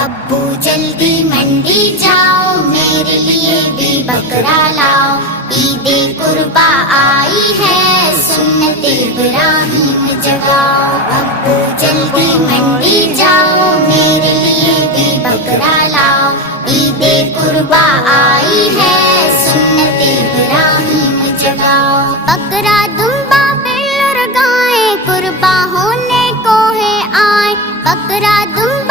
अब्बू जल्दी मंडी जाओ, मेरे लिए भी बकरा लाओ। ईदे कुर्बा आई है, सुन्नत इब्राहिम जगाओ। अब्बू जल्दी मंडी जाओ, मेरे लिए भी बकरा लाओ। ईदे कुर्बा आई है, सुन्नत इब्राहिम जगाओ। बकरा दुम्बा बिल और गाय कुर्बा होने को है आए। बकरा दुम्बा